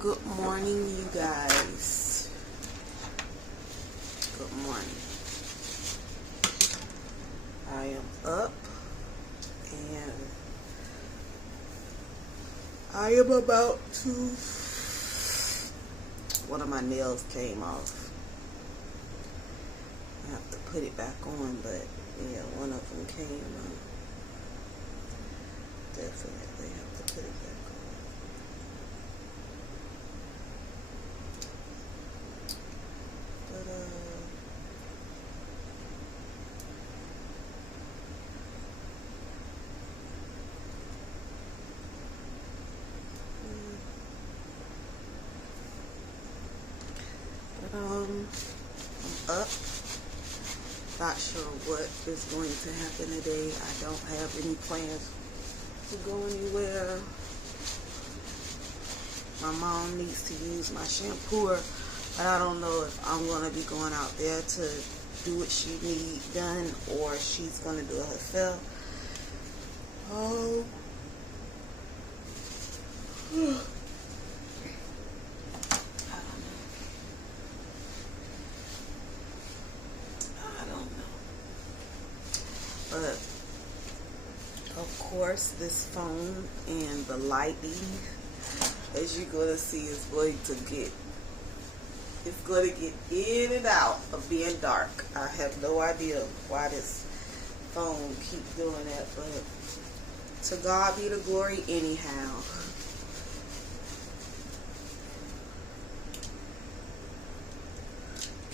Good morning, you guys. Good morning. I am up and I am about to. One of my nails came off. I have to put it back on, but yeah, one of them came off. Definitely have to put it back on. But I'm up. Not sure what is going to happen today. I don't have any plans to go anywhere. My mom needs to use my shampooer, but I don't know if I'm going to be going out there to do what she needs done or she's going to do it herself. Oh. But of course, this phone and the lighting, as you're gonna see, is going to get in and out of being dark. I have no idea why this phone keeps doing that, but to God be the glory anyhow.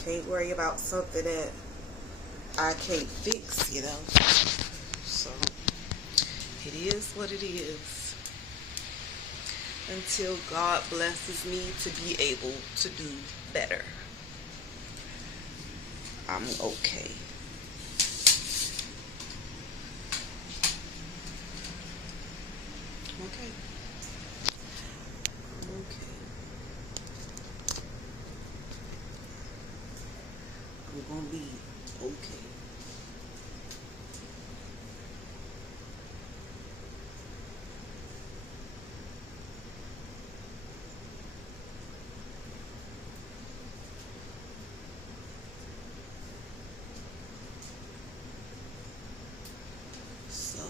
Can't worry about something that I can't fix, you know. So it is what it is. Until God blesses me to be able to do better, I'm okay. Okay. I'm okay. I'm gonna be okay. So,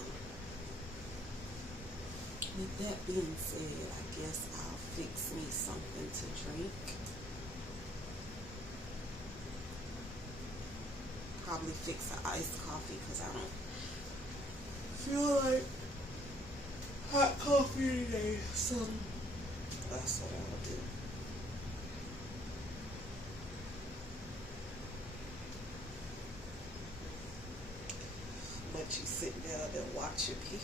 with that being said, I guess I'll fix me something to drink. Probably fix an iced coffee because I don't feel like hot coffee today. So, that's what I'll do. Let you sit down and watch your pee.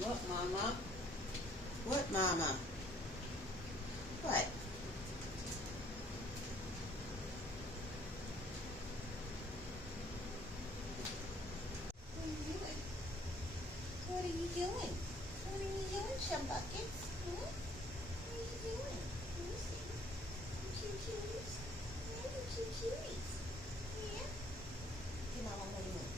What, Mama? What, Mama? What? What are you doing? What are you doing? What are you doing, some buckets? Hmm? What are you doing? Let me see. Cute cuties. Yeah, you cute cuties. Yeah. Hey, Mama, what are you doing?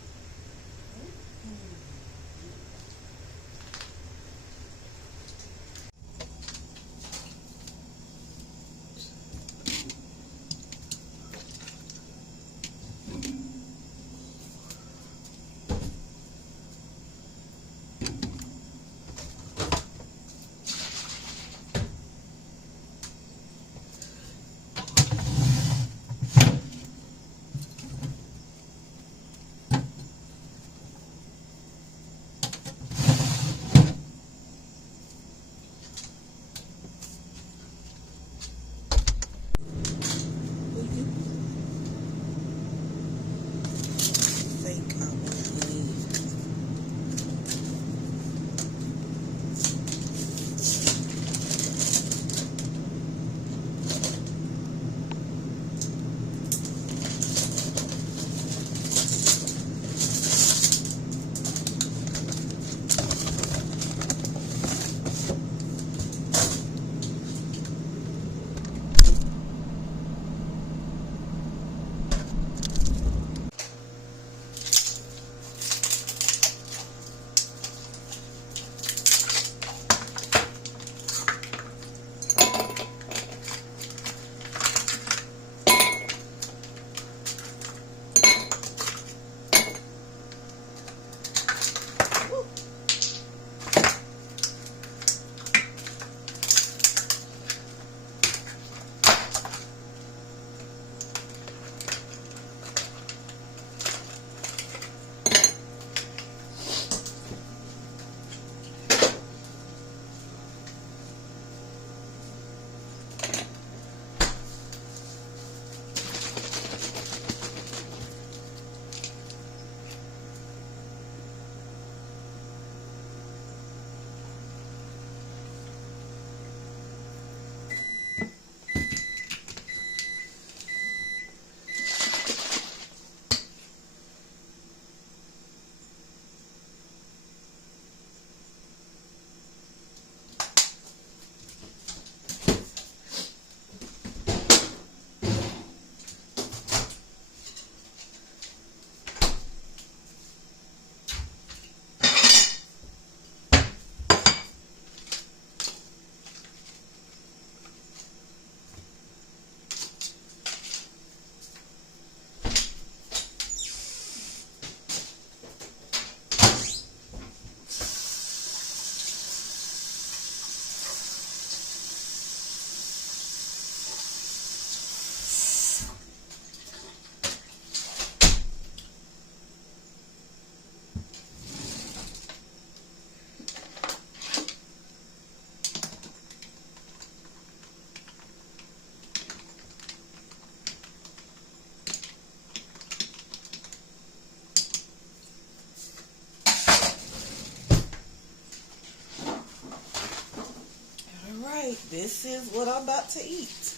This is what I'm about to eat.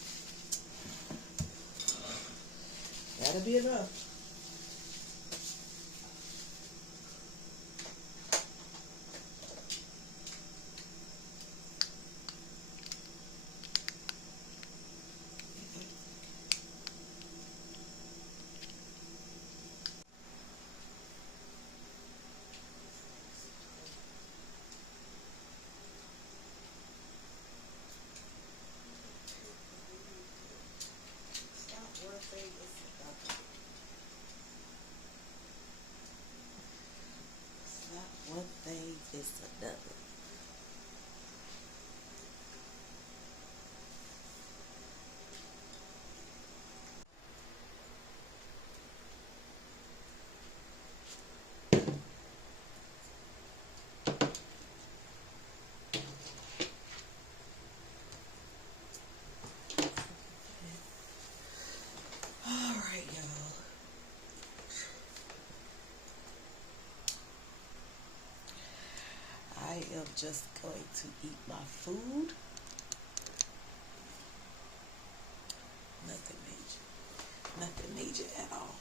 That'll be enough. One thing is another. All right, y'all. I am just going to eat my food. Nothing major. Nothing major at all.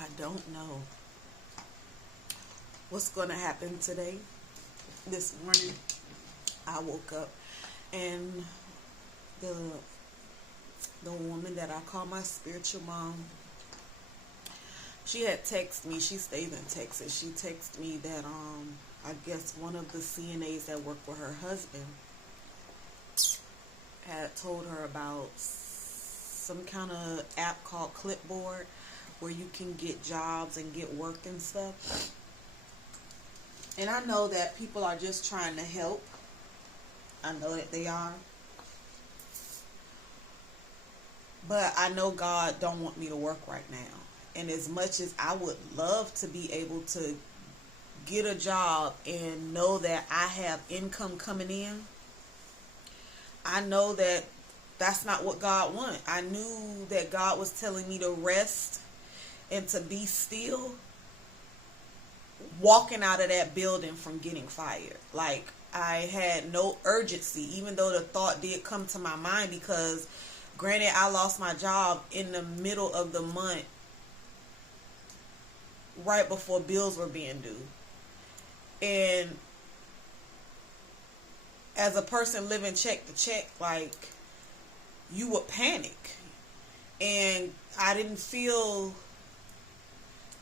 I don't know what's going to happen today. This morning, I woke up and the woman that I call my spiritual mom, she had texted me. She stays in Texas. She texted me that I guess one of the CNAs that worked for her husband had told her about some kind of app called Clipboard, where you can get jobs and get work and stuff. And I know that people are just trying to help. I know that they are. But I know God don't want me to work right now. And as much as I would love to be able to get a job and know that I have income coming in, I know that that's not what God wants. I knew that God was telling me to rest and to be still, walking out of that building from getting fired. Like, I had no urgency, even though the thought did come to my mind, because granted, I lost my job in the middle of the month, right before bills were being due. And as a person living check to check, like, you would panic. And I didn't feel,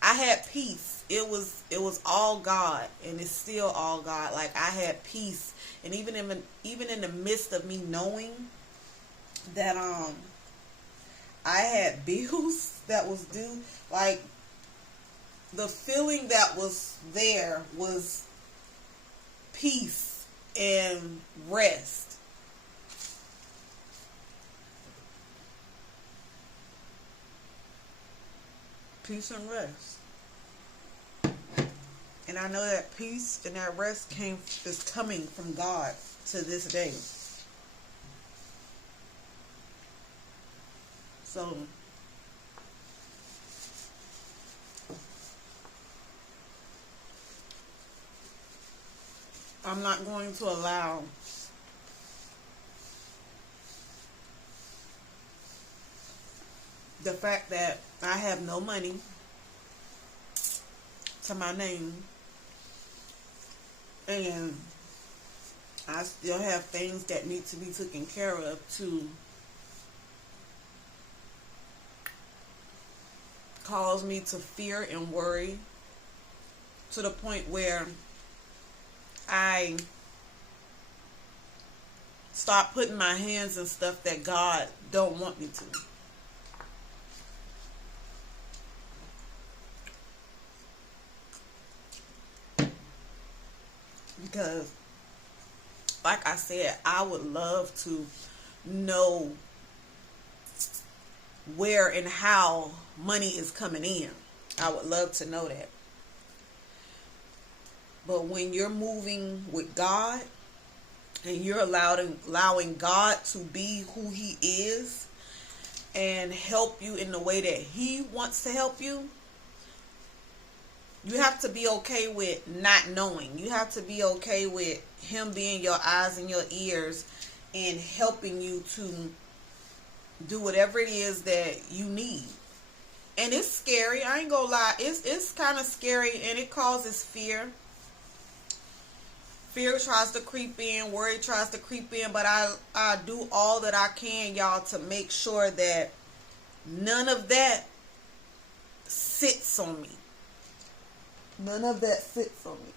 I had peace. It was all God, and it's still all God. Like, I had peace. And even in the midst of me knowing that I had bills that was due, like, the feeling that was there was peace and rest. Peace and rest. And I know that peace and that rest is coming from God to this day. So I'm not going to allow the fact that I have no money to my name, and I still have things that need to be taken care of, to caused me to fear and worry to the point where I start putting my hands in stuff that God don't want me to. Because, like I said, I would love to know where and how money is coming in. I would love to know that. But when you're moving with God and you're allowing God to be who He is and help you in the way that He wants to help you, you have to be okay with not knowing. You have to be okay with Him being your eyes and your ears and helping you to do whatever it is that you need. And it's scary. I ain't gonna lie. It's kind of scary, and it causes fear. Fear tries to creep in. Worry tries to creep in. But I do all that I can, y'all, to make sure that none of that sits on me. None of that sits on me.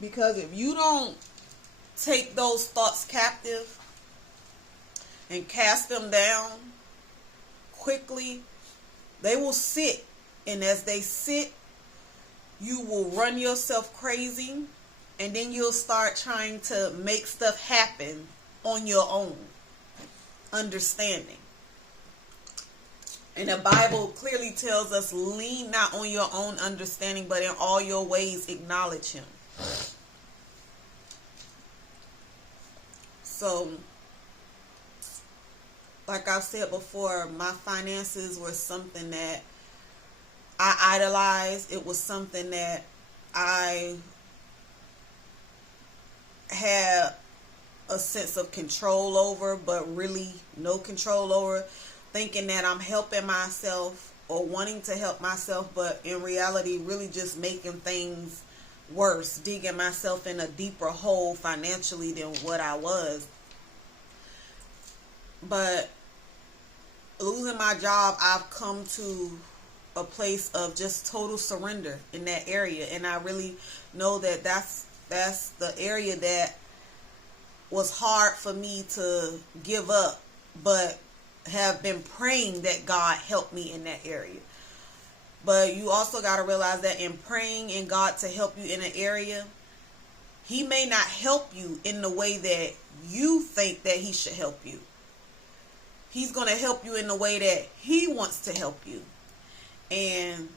Because if you don't take those thoughts captive and cast them down quickly, they will sit. And as they sit, you will run yourself crazy. And then you'll start trying to make stuff happen on your own understanding. And the Bible clearly tells us, lean not on your own understanding, but in all your ways acknowledge Him. So, like I've said before, my finances were something that I idolized. It was something that I had a sense of control over, but really no control over, thinking that I'm helping myself or wanting to help myself, but in reality really just making things worse, digging myself in a deeper hole financially than what I was. But losing my job, I've come to a place of just total surrender in that area, and I really know that that's the area that was hard for me to give up, but have been praying that God help me in that area. But you also got to realize that in praying in God to help you in an area, He may not help you in the way that you think that He should help you. He's going to help you in the way that He wants to help you. And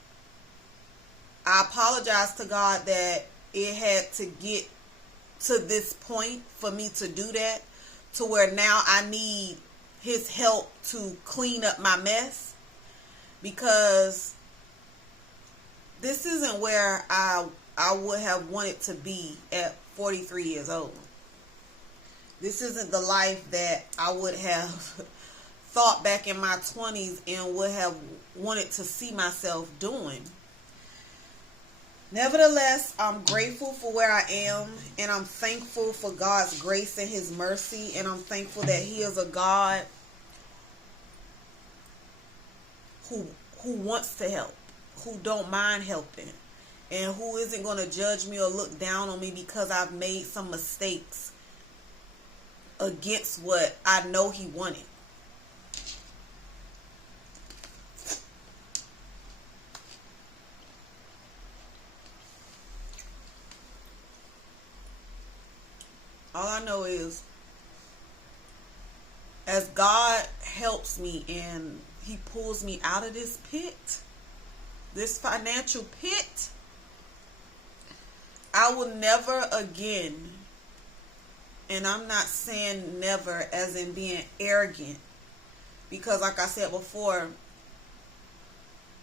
I apologize to God that it had to get to this point for me to do that, to where now I need His help to clean up my mess, because this isn't where I would have wanted to be at 43 years old. This isn't the life that I would have thought back in my 20s and would have wanted to see myself doing. Nevertheless, I'm grateful for where I am, and I'm thankful for God's grace and His mercy, and I'm thankful that He is a God who wants to help, who don't mind helping, and who isn't going to judge me or look down on me because I've made some mistakes against what I know He wanted. All I know is, as God helps me and He pulls me out of this pit, this financial pit, I will never again, and I'm not saying never as in being arrogant, because like I said before,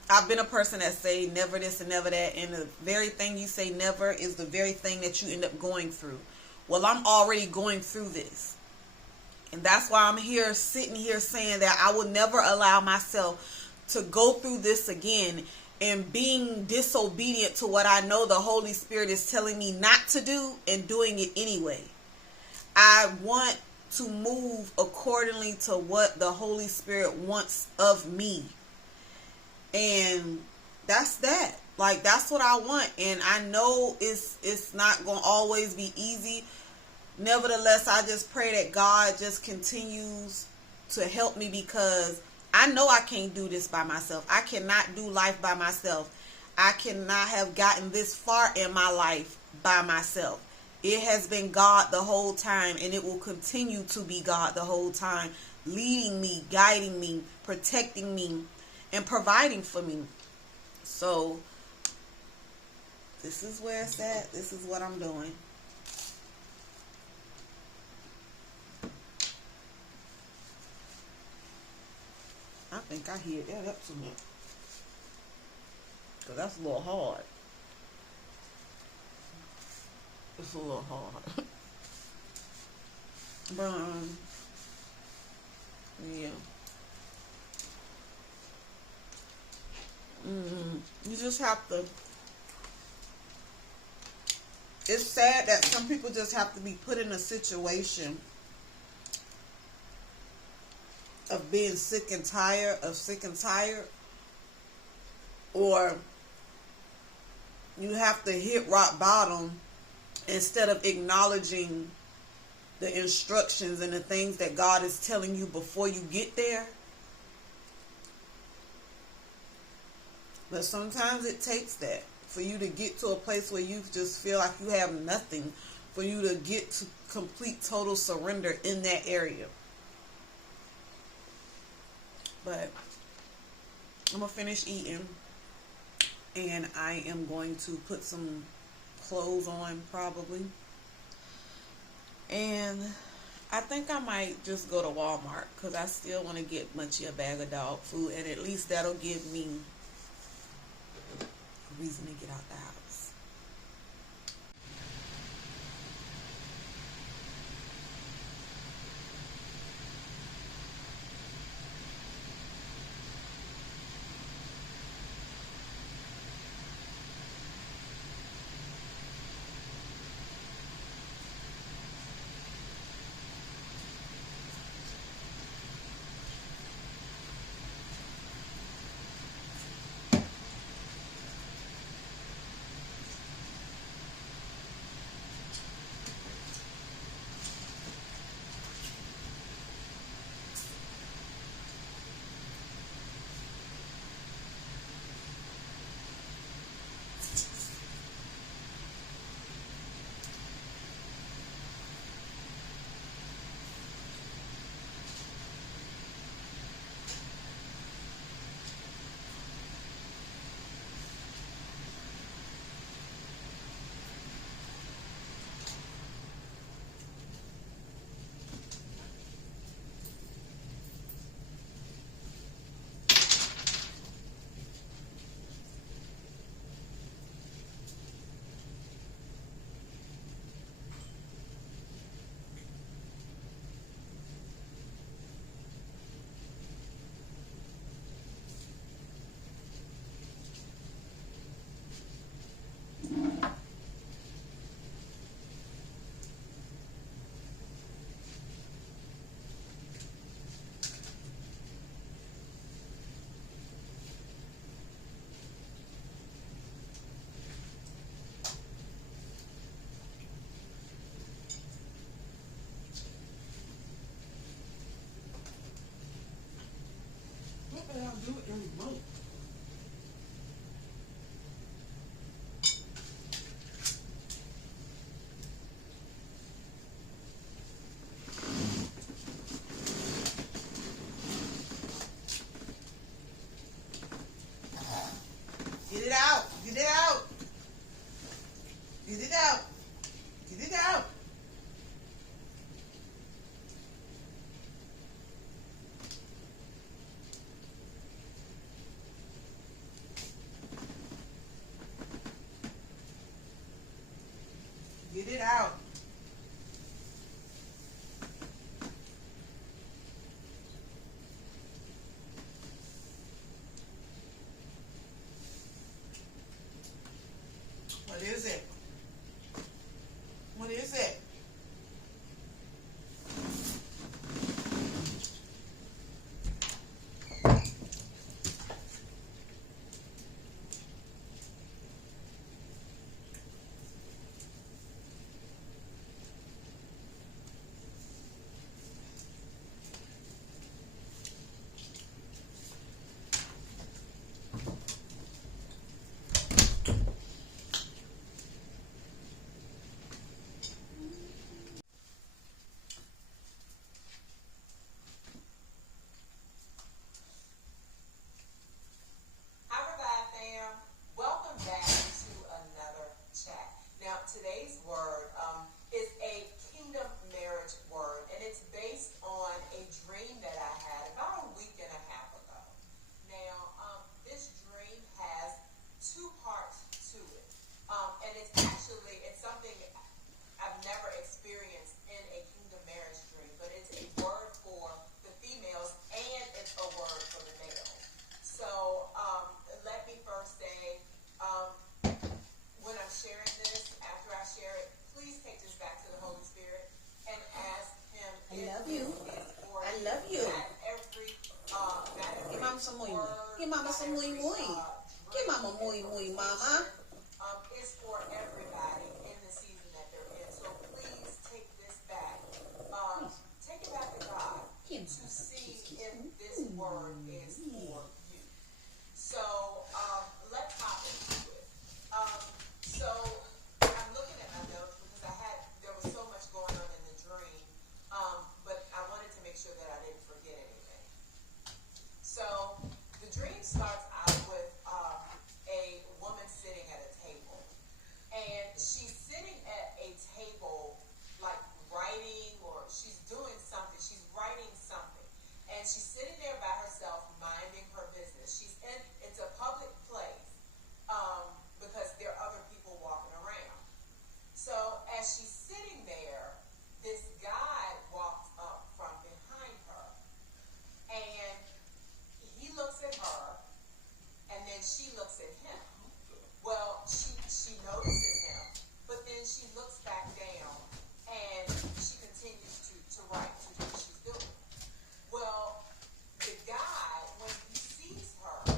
I've been a person that say never this and never that, and the very thing you say never is the very thing that you end up going through. Well, I'm already going through this. And that's why I'm here, sitting here saying that I will never allow myself to go through this again and being disobedient to what I know the Holy Spirit is telling me not to do and doing it anyway. I want to move accordingly to what the Holy Spirit wants of me. And that's that. Like, that's what I want. And I know it's not going to always be easy. Nevertheless, I just pray that God just continues to help me, because I know I can't do this by myself. I cannot do life by myself. I cannot have gotten this far in my life by myself. It has been God the whole time, and it will continue to be God the whole time, leading me, guiding me, protecting me, and providing for me. So this is where it's at. This is what I'm doing. I think I heated that up too much, because that's a little hard. It's a little hard. But, yeah. You just have to. It's sad that some people just have to be put in a situation of being sick and tired, or you have to hit rock bottom instead of acknowledging the instructions and the things that God is telling you before you get there. But sometimes it takes that for you to get to a place where you just feel like you have nothing, for you to get to complete total surrender in that area. But I'm going to finish eating, and I am going to put some clothes on probably. And I think I might just go to Walmart, because I still want to get Munchie a bag of dog food, and at least that'll give me a reason to get out the house. What did I do with the remote? Get it out. Get it out. Get it out. Get it out. some muy muy. Give mama muy muy, mama. Is for everybody in the season that they're in. So please take this back. Take it back to God to see if this word is for you. So let's hop into it. So I'm looking at my notes because there was so much going on in the dream, but I wanted to make sure that I didn't forget anything. So the dream starts out with a woman sitting at a table, and she's sitting at a table like writing, or she's doing something. She's writing something, and she's sitting there by herself, minding her business. It's a public place because there are other people walking around. So as she's sitting there, this guy walks up from behind her, and he looks at her, and then she looks at him. Well, she notices him, but then she looks back down, and she continues to write, to do what she's doing. Well, the guy, when he sees her,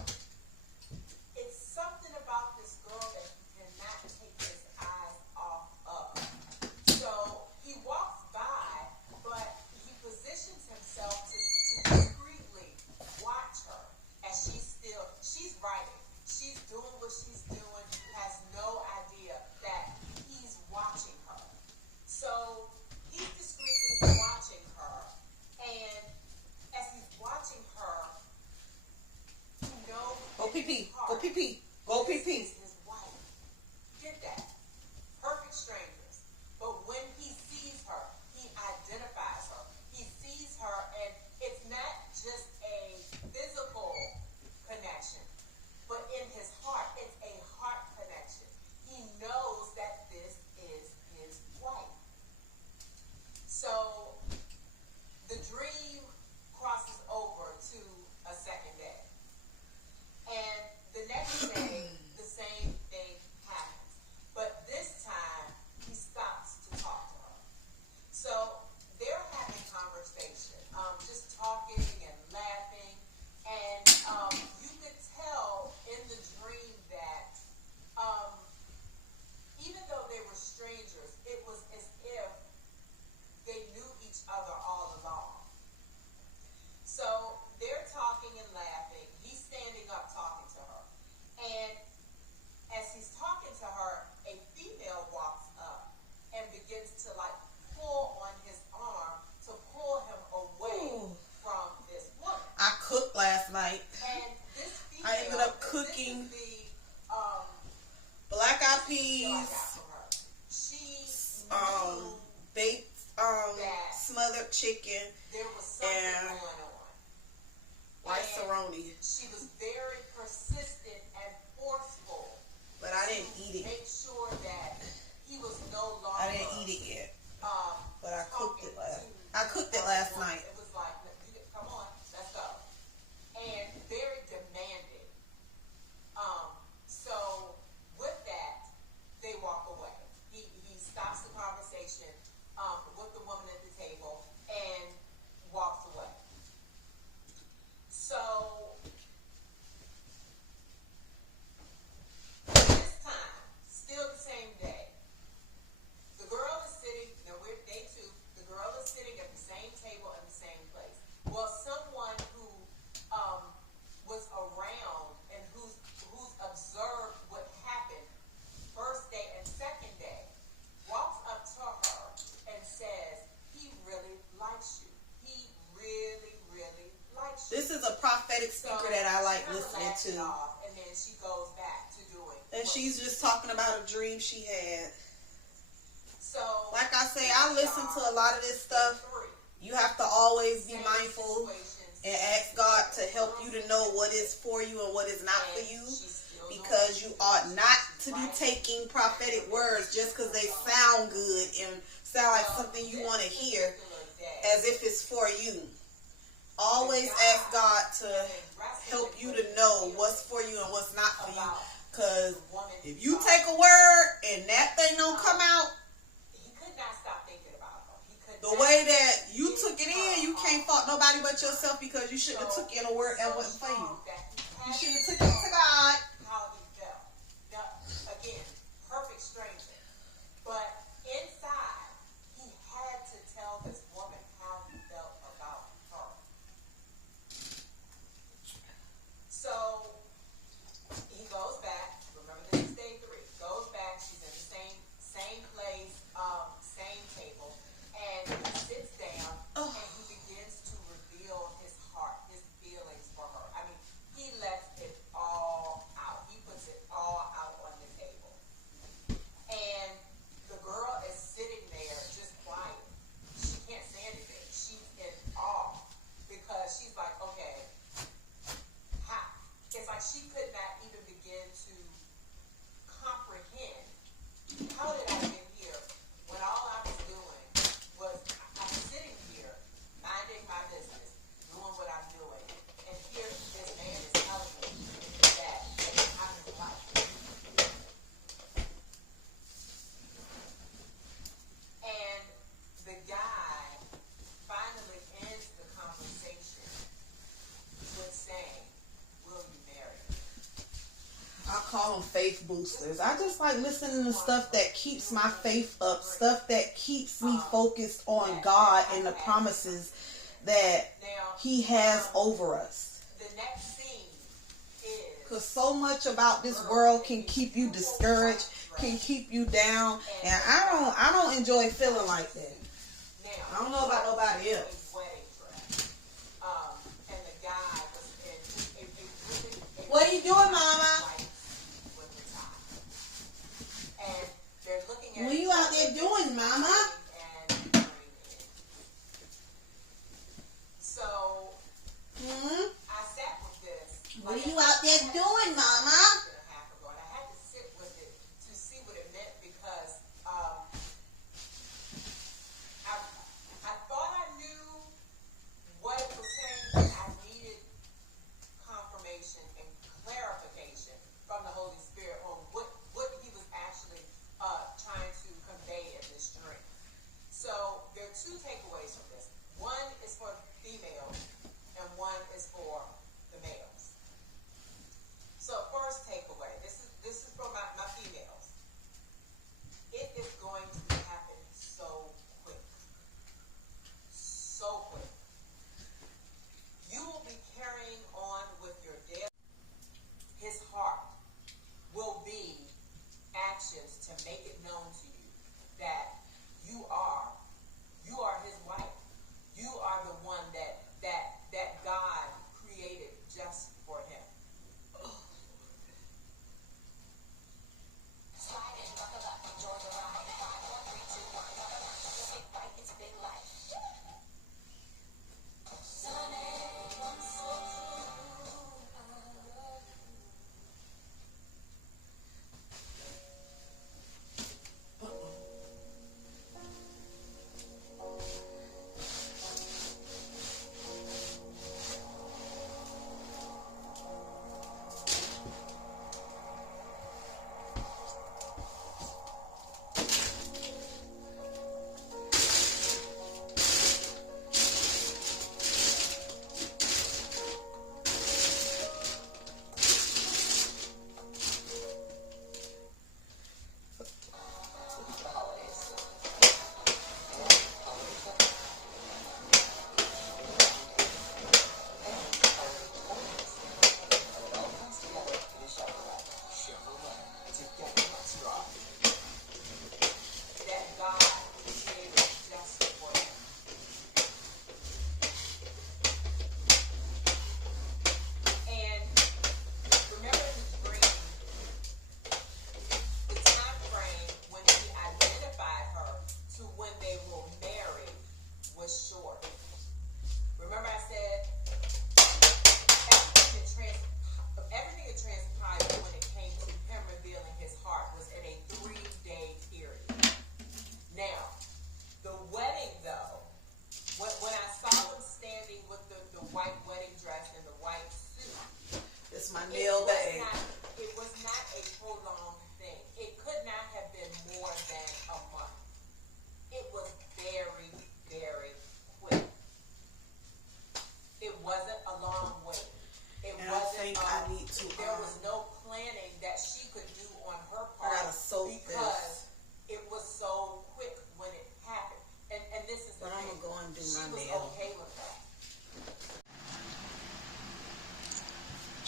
it's something about this girl that he cannot take his eyes off of. So he walks by, but he positions himself to discreetly watch her as she's writing. She's doing what she's doing. He has no idea that he's watching her. So he's discreetly watching her, and as he's watching her, you know, Go pee pee. Go pee pee. Go pee pee. is his wife. Get that? Perfect strangers. But when he sees her, he identifies her. He sees her, and it's not just a physical connection, but in his heart, it's a heart connection. He knows that this is his wife. So the dream crosses over to a second day. And the next day, the same thing happens. But this time, he stops to talk to her. So they're having conversation, just talking and laughing. And you could tell in the dream that even though they were strangers, it was as if they knew each other all along. So they're talking and laughing. He's standing up talking to her. And as he's talking to her, a female walks up and begins to like pull on his arm to pull him away from this woman. I cooked last night. And this female, I ended up cooking this is black eyed the peas, after her. She knew baked smothered chicken, there was something and going on. rice And saroni. she was very persistent and forceful. But I didn't eat it. Make sure that he was no longer. I didn't eat it yet. But I cooked it last night. It was like, come on, let's go. And very demanding. So with that, they walk away. He stops the conversation with the woman at the table and walks away. So this time, still the same day, the girl is sitting, we're day 2, the girl is sitting at the same table in the same place. Well, someone who was around and who's observed what happened first day and second day walks up to her and says, he really likes you. He really, really likes you. This is a prophetic speaker that I like she kinda listening laughs it to. off, and then she goes back to doing And what she's just talking about a dream she had. So, Like I say, I listen to a lot of this stuff. You have to always be mindful and ask God to help you to know what is for you and what is not for you, because you ought not to be taking prophetic words just because they sound good and sound like something you want to hear as if it's for you. Always ask God to help you to know what's for you and what's not for you, because if you take a word and that thing don't come out the way that you took it in, you can't fault nobody but yourself, because you shouldn't have took in a word that wasn't for you. You should have took it to God. How he felt. Now, again, perfect stranger. But inside, he had to tell this woman how he felt about her. So he goes back. Remember, this is day 3. Goes back. She's in the same place, same table, and he sits down and he begins to reveal his heart, his feelings for her. I mean, he lets it all out. He puts it all out on the table. And the girl is sitting there just quiet. She can't say anything. She's in awe because she's like, okay, how? It's like she could not even begin to comprehend, how did I get here when all I was doing was I'm sitting here minding my business, doing what I'm doing, and here this man is telling me that I'm his wife. And the guy finally ends the conversation with saying, will you marry me? I call them faith boosters. I just like listening to stuff that keeps my faith up, stuff that keeps me focused on God and the promises that He has over us. The next scene is, Because so much about this world can keep you discouraged, can keep you down, and I don't enjoy feeling like that. I don't know about nobody else. wedding dress. And the guy was in a What are you doing, Mama? with the tie. And they're looking at What are you out there doing, Mama? and turning in. So I sat with this. What are you out there doing, Mama? And I had to sit with it to see what it meant because I thought I knew what it was saying, but I needed confirmation and clarification from the Holy Spirit on what he was actually trying to convey in this dream.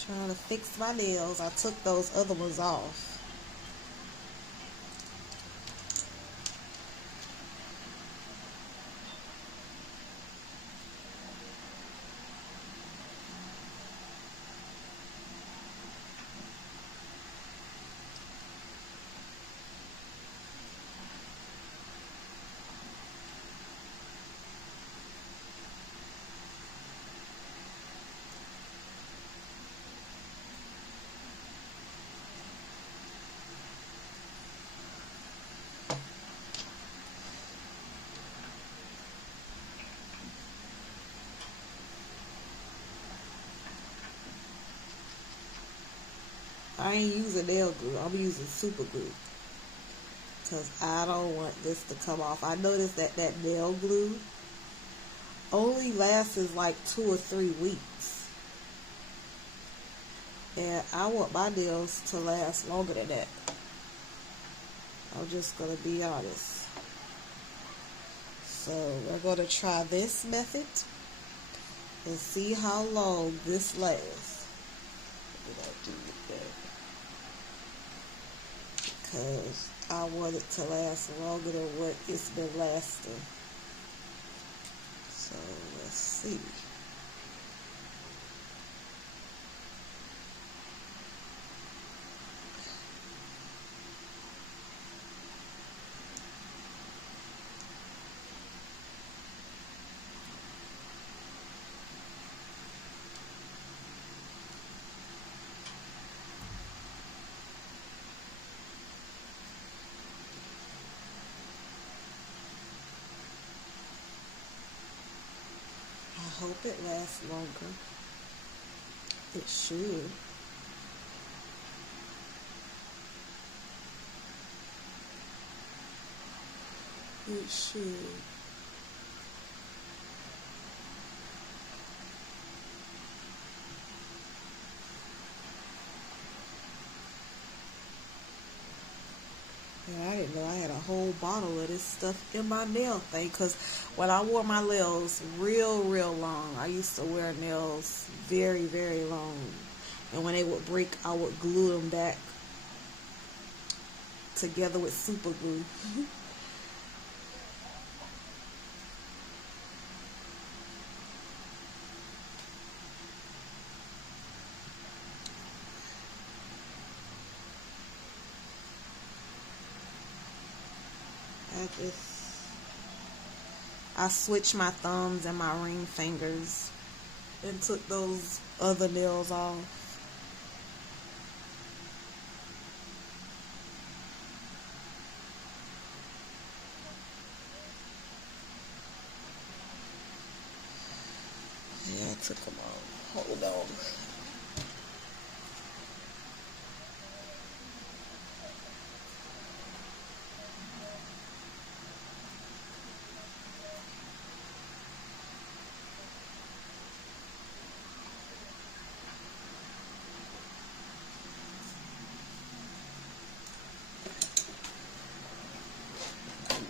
Trying to fix my nails. I took those other ones off. I ain't using nail glue. I'm using super glue. Because I don't want this to come off. I noticed that that nail glue only lasts like 2 or 3 weeks. And I want my nails to last longer than that. I'm just going to be honest. So we're going to try this method and see how long this lasts. What did I do with that? Because I want it to last longer than what it's been lasting. So let's see. I hope it lasts longer. It should. It should. Yeah, I didn't know I had a whole bottle of this stuff in my nail thing. Because when I wore my nails real long, I used to wear nails very, very long. And when they would break, I would glue them back together with super glue. I switched my thumbs and my ring fingers and took those other nails off. Yeah, I took them off. Hold on.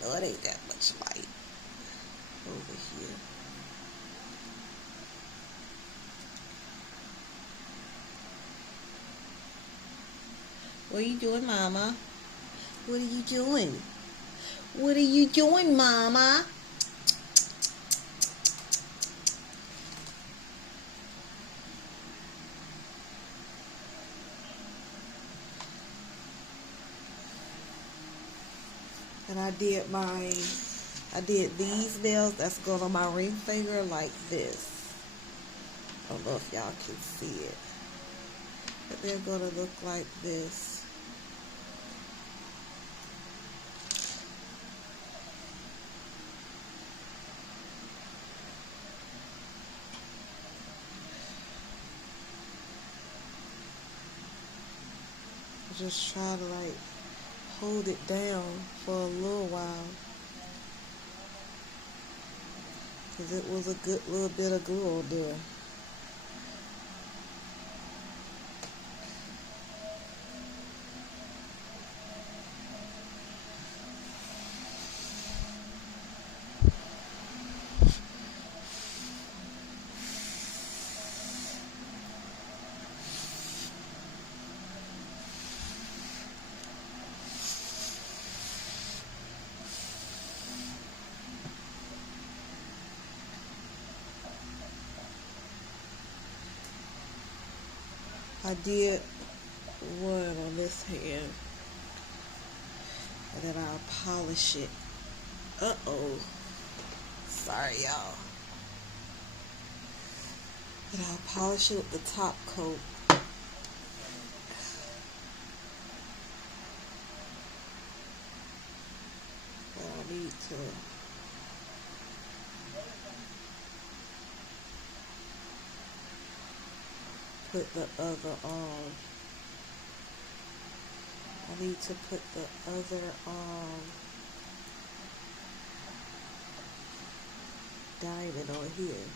No, it ain't that much light over here. What are you doing, Mama? What are you doing? What are you doing, Mama? And I did these nails that's going on my ring finger like this. I don't know if y'all can see it. But they're going to look like this. Just try to like hold it down for a little while, because it was a good little bit of glue on there. I did one on this hand, and then I'll polish it. Uh-oh. Sorry, y'all. And I'll polish it with the top coat. But I need to put the other on. I need to put the other diamond on here.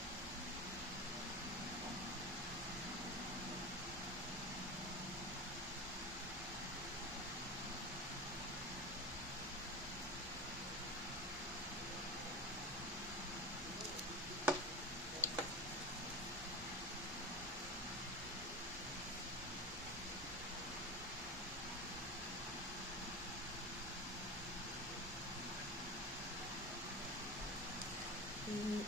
Okay.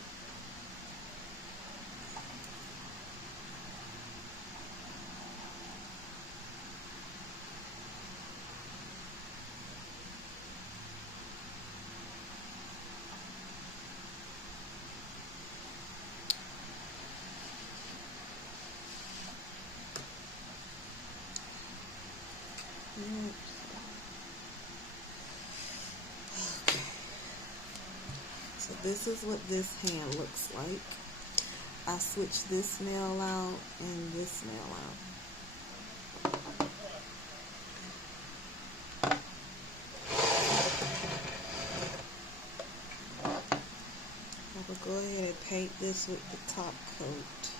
So this is what this hand looks like. I switched this nail out and this nail out. I will go ahead and paint this with the top coat.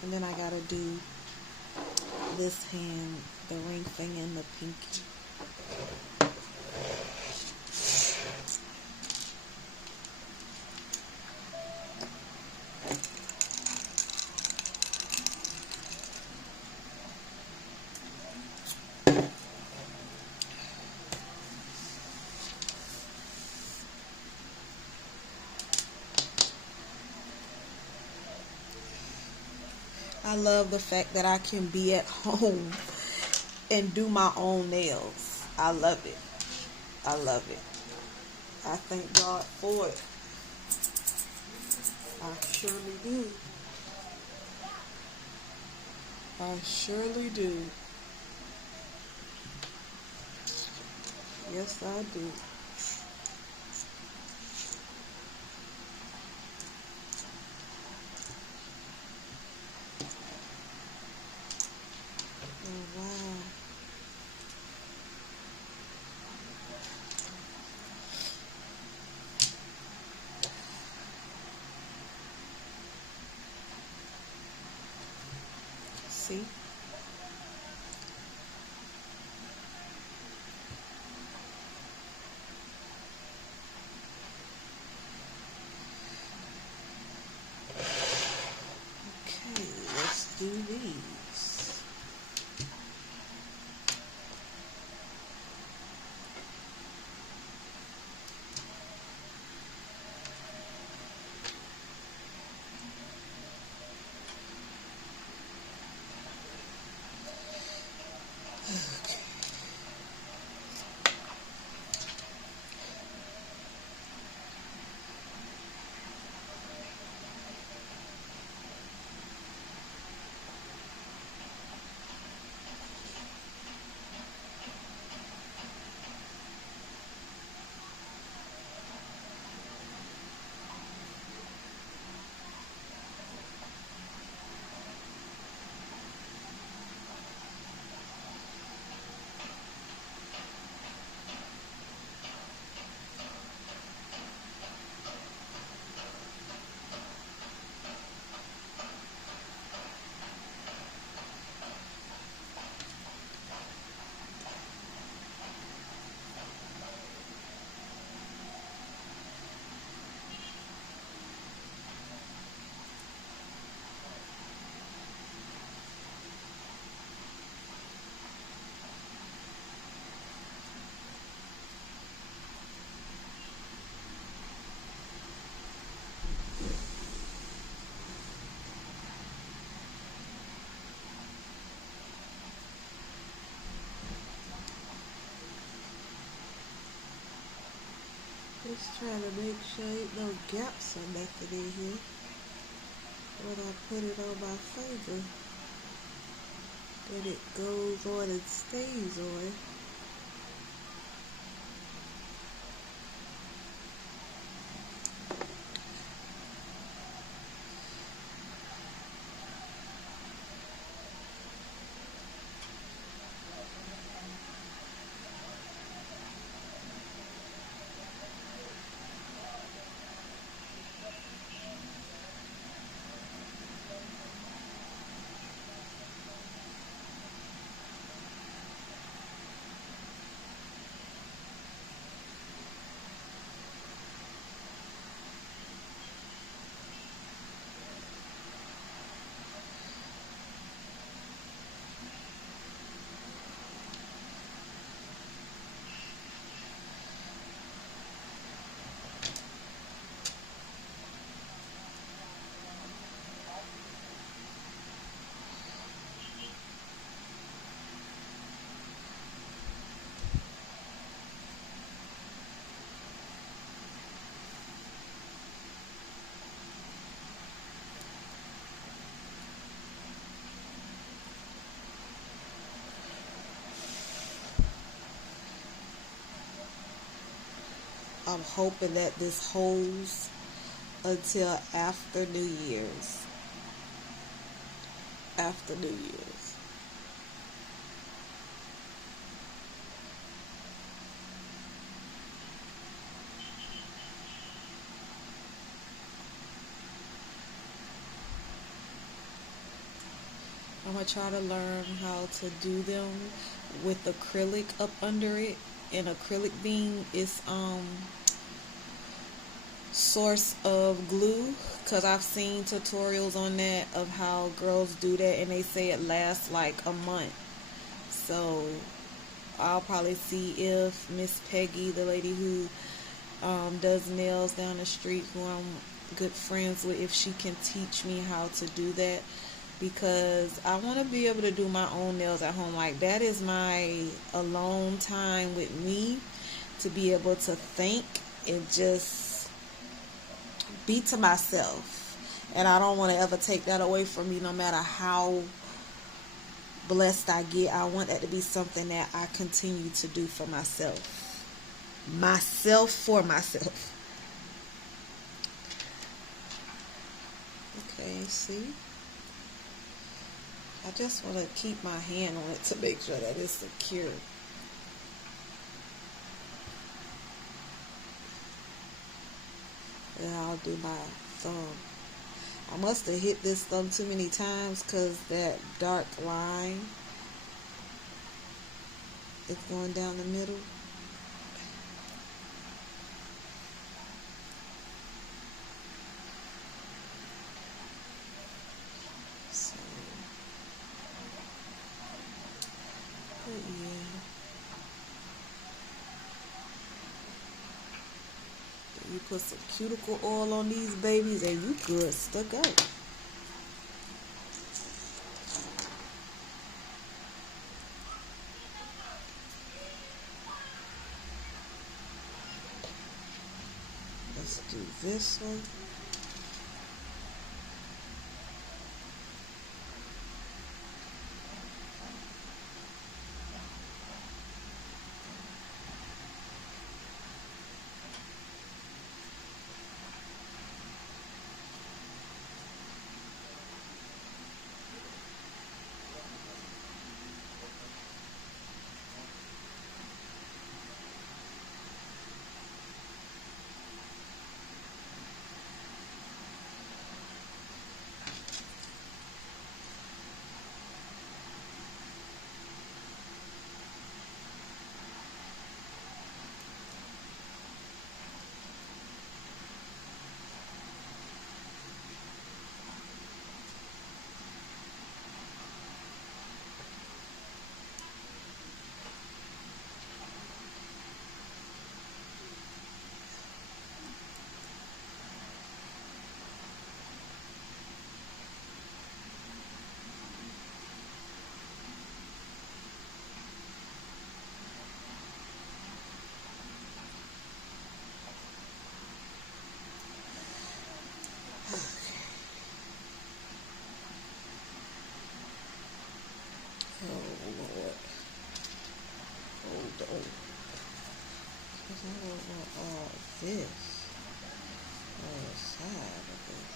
And then I gotta do this hand, the ring thing and the pinky. I love the fact that I can be at home and do my own nails. I love it. I love it. I thank God for it. I surely do. I surely do. Yes, I do. Oh, wow. See? Just trying to make sure ain't no gaps or nothing in here when I put it on my finger, that it goes on and stays on. I'm hoping that this holds until after New Year's. After New Year's. I'm going to try to learn how to do them with acrylic up under it. And acrylic being is source of glue, because I've seen tutorials on that of how girls do that, and they say it lasts like a month. So I'll probably see if Miss Peggy, the lady who does nails down the street, who I'm good friends with, if she can teach me how to do that, because I want to be able to do my own nails at home. Like, that is my alone time with me, to be able to think and just be to myself. And I don't want to ever take that away from me, no matter how blessed I get. I want that to be something that I continue to do for myself. Myself for myself. Okay, see? I just want to keep my hand on it to make sure that it's secure. And I'll do my thumb. I must have hit this thumb too many times, because that dark line is going down the middle. So, but yeah. You put some cuticle oil on these babies and you good to go. Let's do this one. though. Because I don't want all this on the side of this.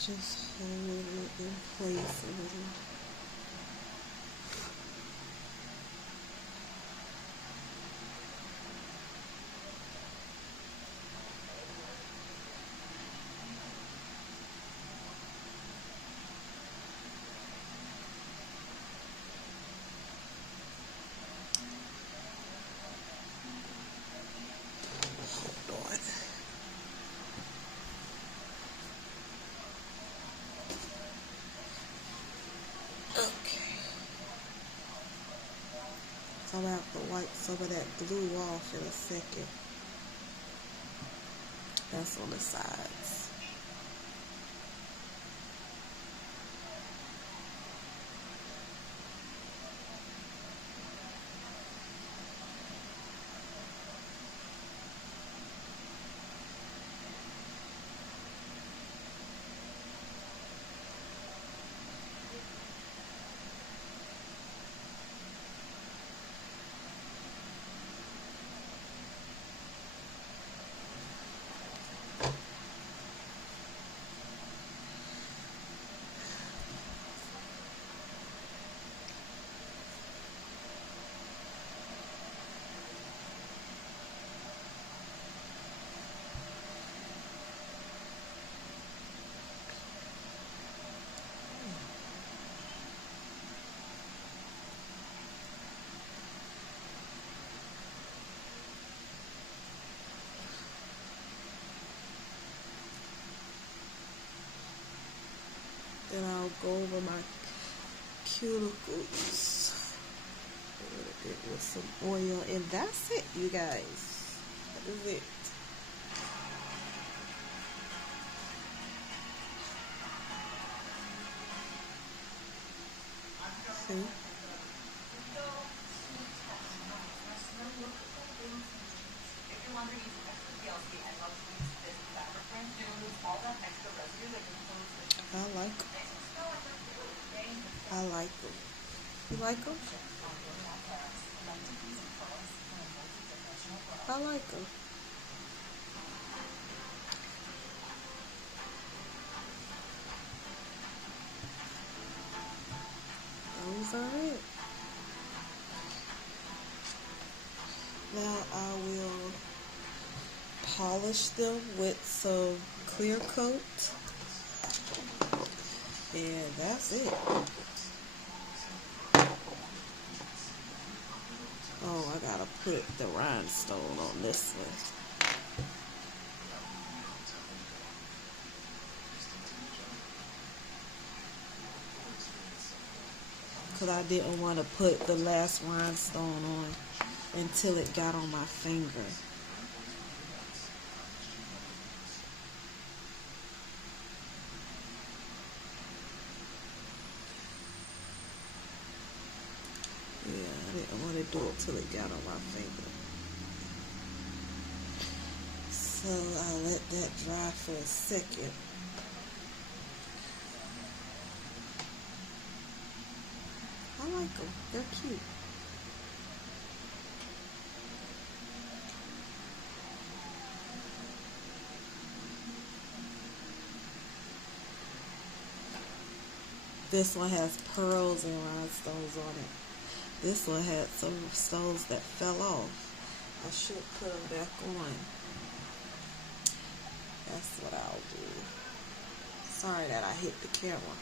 Just hold it in place a little. Hold on. Okay. So I'm gonna have to wipe some of that glue off in a second. That's on the sides. Then I'll go over my cuticles a little bit with some oil, and that's it, you guys. That is it. See? I like them. I like them. You like them? I like them. Those are it. Now I will polish them with some clear coat. And that's it. Oh, I gotta put the rhinestone on this one. Because I didn't want to put the last rhinestone on until it got on my finger. I didn't want to do it till it got on my finger. So I'll let that dry for a second. I like them. They're cute. This one has pearls and rhinestones on it. This one had some stones that fell off. I should put them back on. That's what I'll do. Sorry that I hit the camera.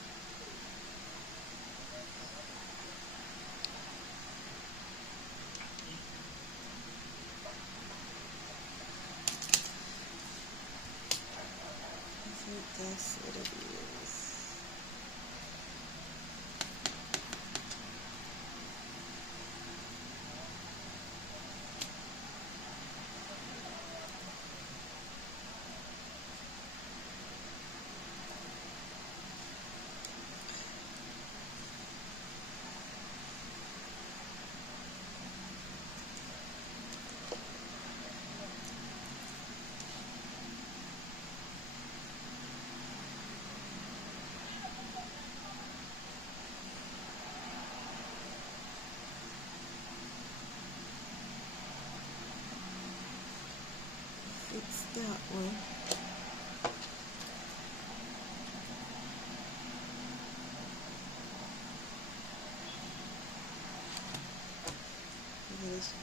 just,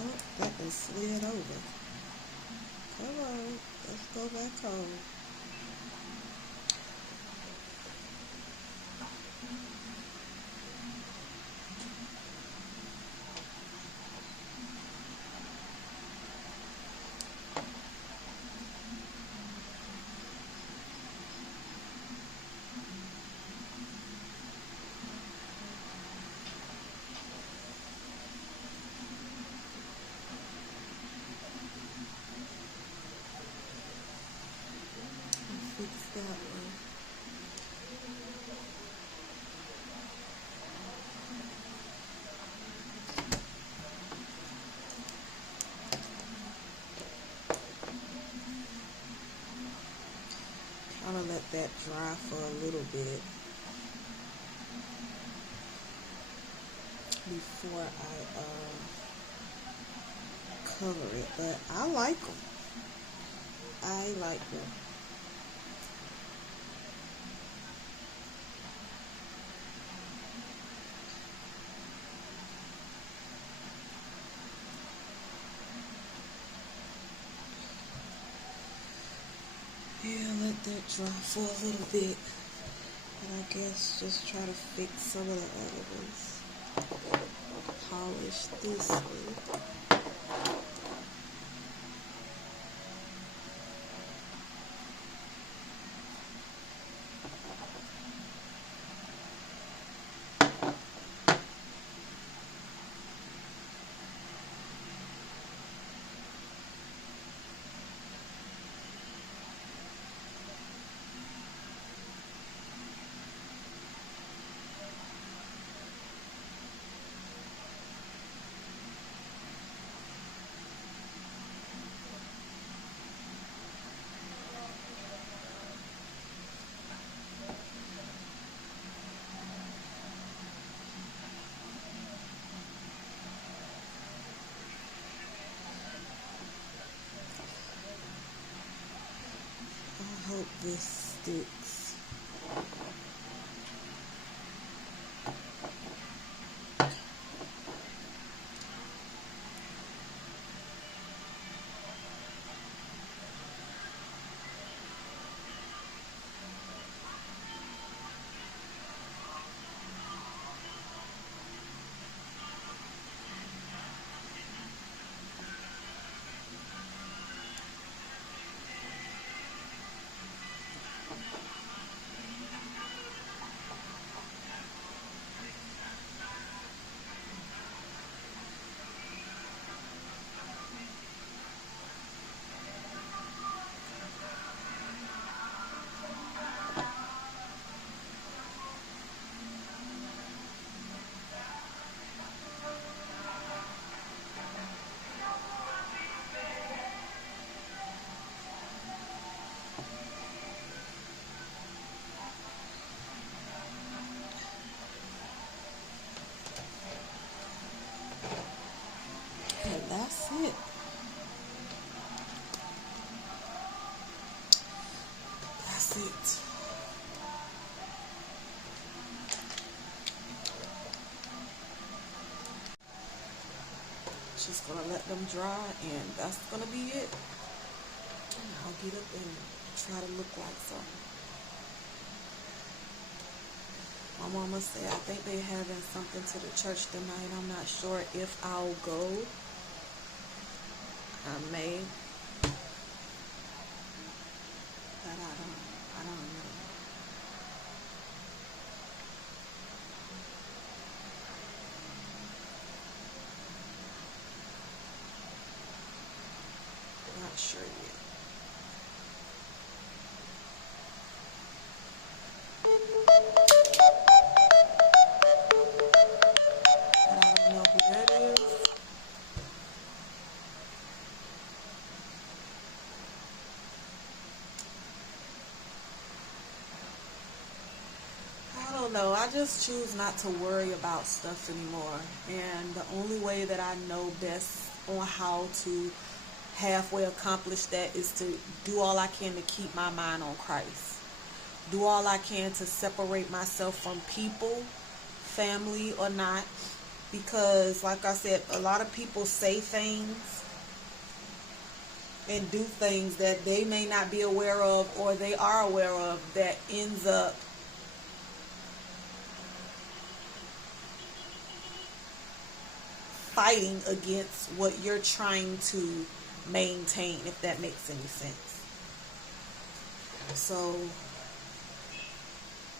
oh, that done slid over. Come on, let's go back home. Fix that one. Kind of let that dry for a little bit before I cover it, but I like them. I like them. Yeah, let that dry for a little bit. And I guess just try to fix some of the other ones. Polish this one. I hope this sticks. And that's it. That's it. Just gonna let them dry, and that's gonna be it. And I'll get up and try to look like something. My mama said I think they having something to the church tonight. I'm not sure if I'll go. I may, but I don't know. Not sure yet. But I don't know who that is. I don't know. I just choose not to worry about stuff anymore. And the only way that I know best on how to halfway accomplish that is to do all I can to keep my mind on Christ. Do all I can to separate myself from people, family or not, Because, like I said, a lot of people say things and do things that they may not be aware of, or they are aware of, that ends up fighting against what you're trying to maintain, if that makes any sense. So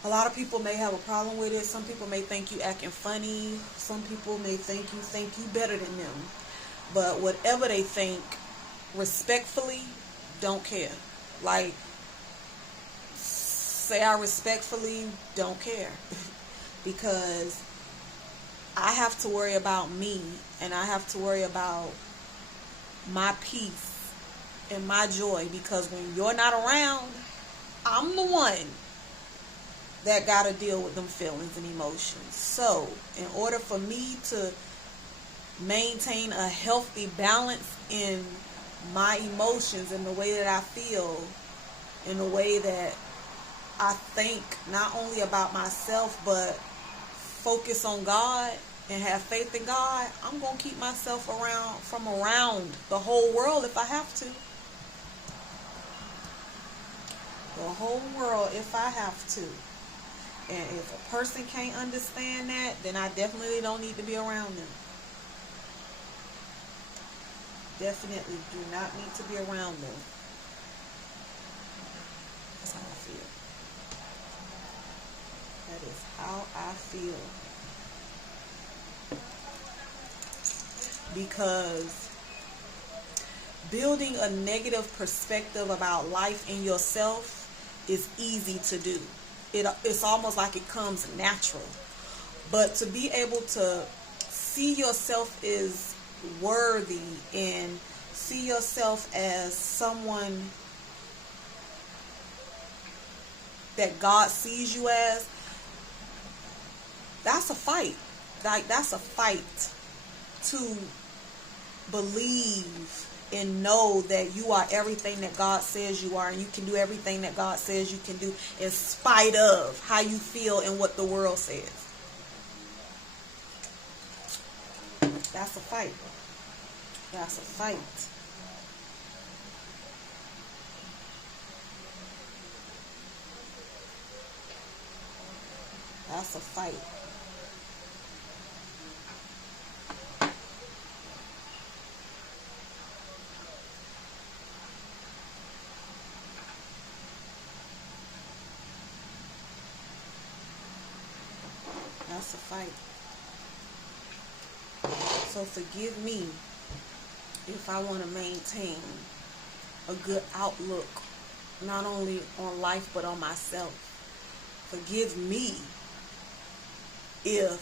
a lot of people may have a problem with it. Some people may think you acting funny. Some people may think you better than them. But whatever they think, respectfully, don't care. Like, say I respectfully don't care. Because I have to worry about me, and I have to worry about my peace and my joy. Because when you're not around, I'm the one that got to deal with them feelings and emotions. So, in order for me to maintain a healthy balance in my emotions, in the way that I feel, in the way that I think not only about myself, but focus on God and have faith in God, I'm going to keep myself around the whole world if I have to. The whole world if I have to. And if a person can't understand that, then I definitely don't need to be around them. Definitely do not need to be around them. That's how I feel. That is how I feel. Because building a negative perspective about life and yourself is easy to do. It's almost like it comes natural. But to be able to see yourself as worthy and see yourself as someone that God sees you as, that's a fight. Like, that's a fight to believe and know that you are everything that God says you are, and you can do everything that God says you can do, in spite of how you feel and what the world says. That's a fight. That's a fight. That's a fight. That's a fight. So forgive me if I want to maintain a good outlook, not only on life but on myself. Forgive me if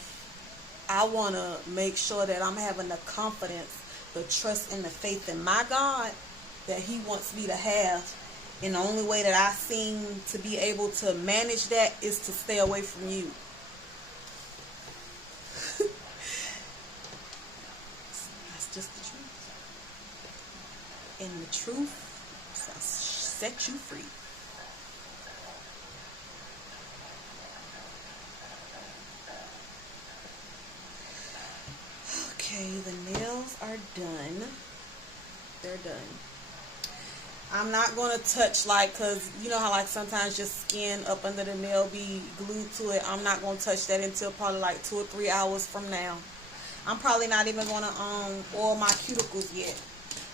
I want to make sure that I'm having the confidence, the trust, and the faith in my God that He wants me to have. And the only way that I seem to be able to manage that is to stay away from you. That's just the truth. And the truth shall set you free. Okay, the nails are done. They're done. I'm not going to touch, like, because you know how, like, sometimes your skin up under the nail be glued to it. I'm not going to touch that until probably like 2 or 3 hours from now. I'm probably not even going to oil my cuticles yet.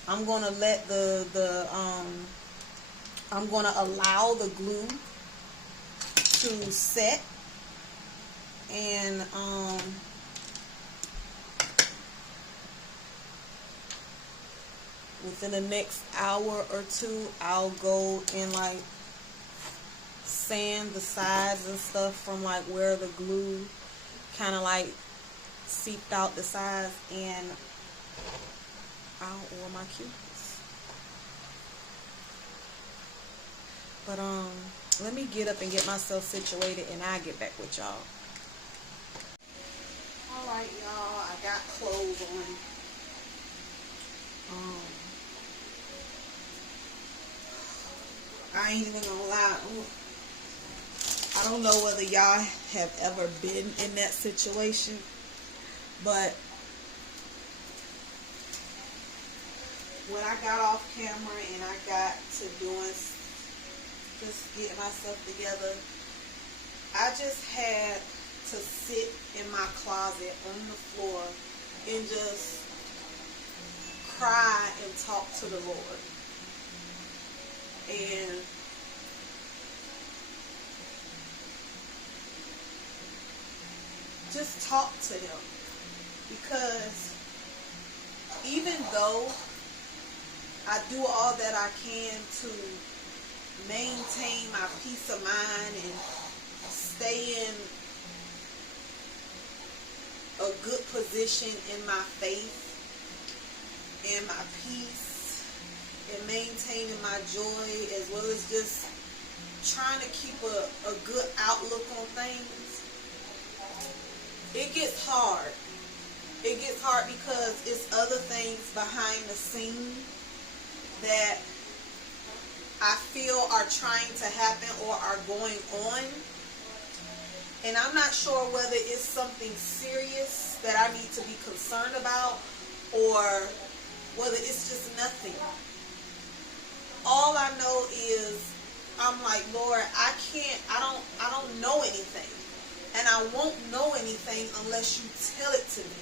I'm going to let I'm going to allow the glue to set, and within the next hour or two, I'll go and like sand the sides and stuff from like where the glue kind of like seeped out the sides, and I'll oil my cuticles. But let me get up and get myself situated, and I'll get back with y'all. Alright, y'all, I got clothes on. I ain't even gonna lie. I don't know whether y'all have ever been in that situation, But when I got off camera and I got to doing, just getting myself together, I just had to sit in my closet on the floor and just cry and talk to the Lord. And just talk to him. Because even though I do all that I can to maintain my peace of mind and stay in a good position in my faith and my peace and maintaining my joy, as well as just trying to keep a good outlook on things, it gets hard. It gets hard because it's other things behind the scene that I feel are trying to happen or are going on. And I'm not sure whether it's something serious that I need to be concerned about or whether it's just nothing. All I know is I'm like, Lord, I don't know anything. And I won't know anything unless you tell it to me.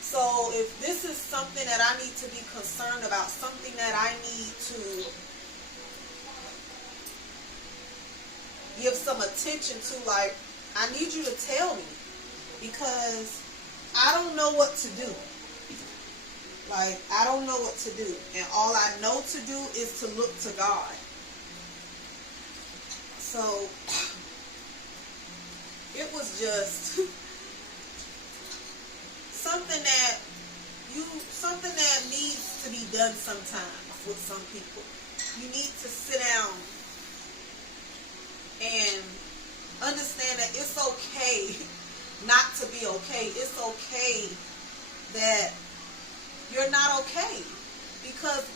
So if this is something that I need to be concerned about, something that I need to give some attention to, like, I need you to tell me, because I don't know what to do. Like, I don't know what to do. And all I know to do is to look to God. So it was just something that needs to be done sometimes with some people. You need to sit down and understand that it's okay not to be okay. It's okay that you're not okay, because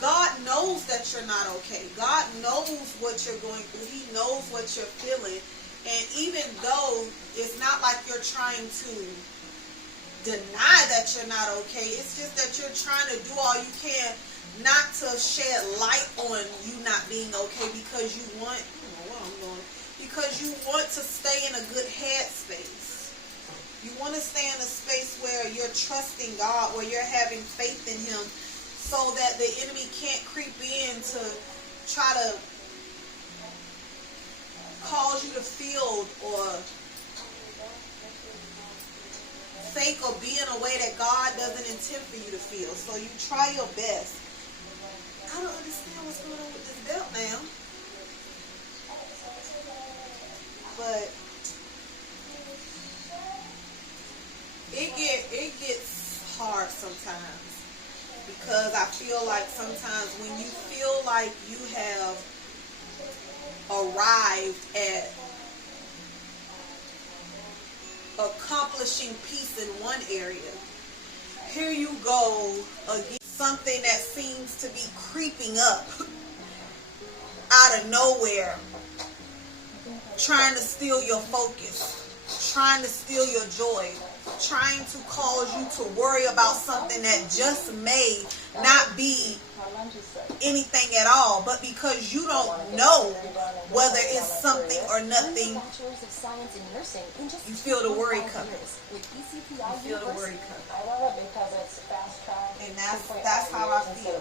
God knows that you're not okay. God knows what you're going through. He knows what you're feeling. And even though it's not like you're trying to deny that you're not okay, it's just that you're trying to do all you can not to shed light on you not being okay, because you want, I don't know what I'm doing, because you want to stay in a good headspace. You want to stay in a space where you're trusting God, where you're having faith in Him, so that the enemy can't creep in to try to cause you to feel or think or be in a way that God doesn't intend for you to feel. So you try your best. I don't understand what's going on with this belt now. But it gets hard sometimes, because I feel like sometimes when you feel like you have arrived at accomplishing peace in one area, here you go against something that seems to be creeping up out of nowhere, trying to steal your focus, trying to steal your joy, trying to cause you to worry about something that just may not be anything at all, but because you don't know whether it's something or nothing, you feel the worry coming. You feel the worry coming. I love it because it's fast track. And that's how I feel.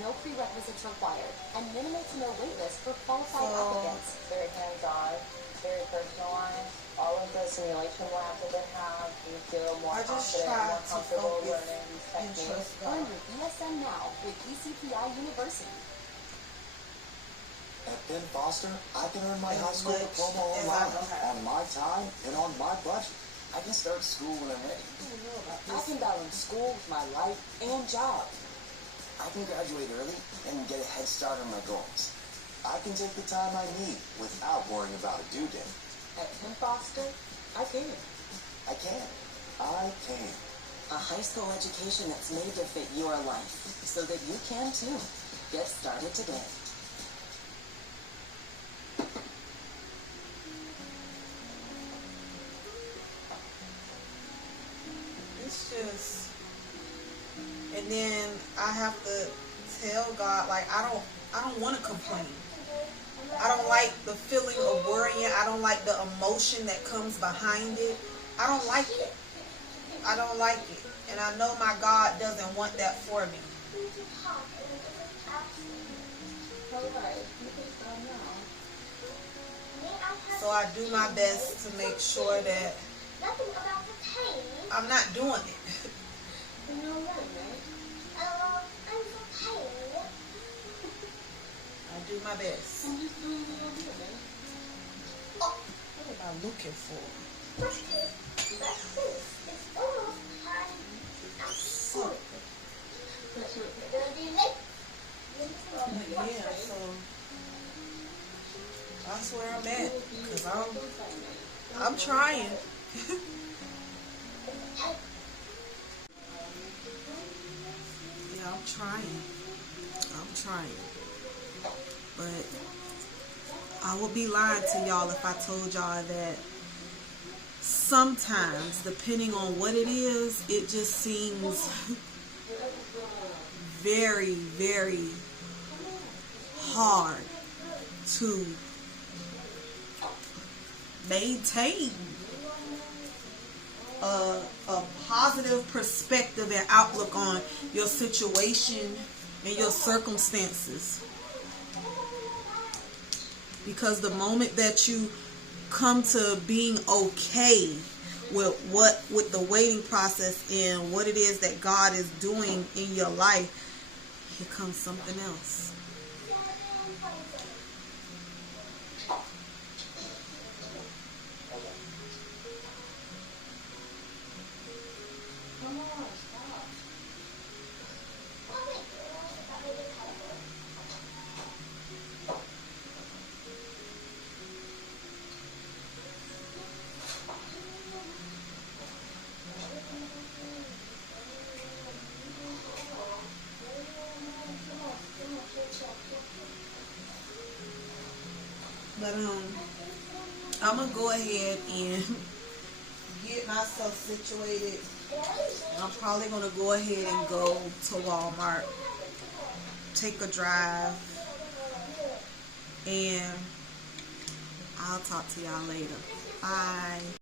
No prerequisites required, and minimal to no wait list for qualified applicants. Very hands-on, very personalized. All of the simulation labs that they have, you feel more confident, more comfortable learning these techniques. Earn your BSN now with ECPI University. At Ben Foster, I can earn my high school diploma online, on my time, and on my budget. I can start school when I'm ready. I can balance school with my life and job. I can graduate early and get a head start on my goals. I can take the time I need without worrying about a due date. At Ben Foster, I can. I can. I can. A high school education that's made to fit your life, so that you can too. Get started today. just, and then I have to tell God, like, I don't want to complain. I don't like the feeling of worrying. I don't like the emotion that comes behind it. I don't like it. I don't like it. And I know my God doesn't want that for me. So I do my best to make sure that I'm not doing it. I do my best. What am I looking for? Yeah, so that's where I'm at. Because I'm trying. Yeah, I'm trying. But I would be lying to y'all if I told y'all that sometimes, depending on what it is, it just seems very, very hard to maintain a positive perspective and outlook on your situation and your circumstances. Because the moment that you come to being okay with the waiting process and what it is that God is doing in your life, here comes something else. But I'm gonna go ahead and get myself situated. I'm probably gonna go ahead and go to Walmart, take a drive, and I'll talk to y'all later. Bye.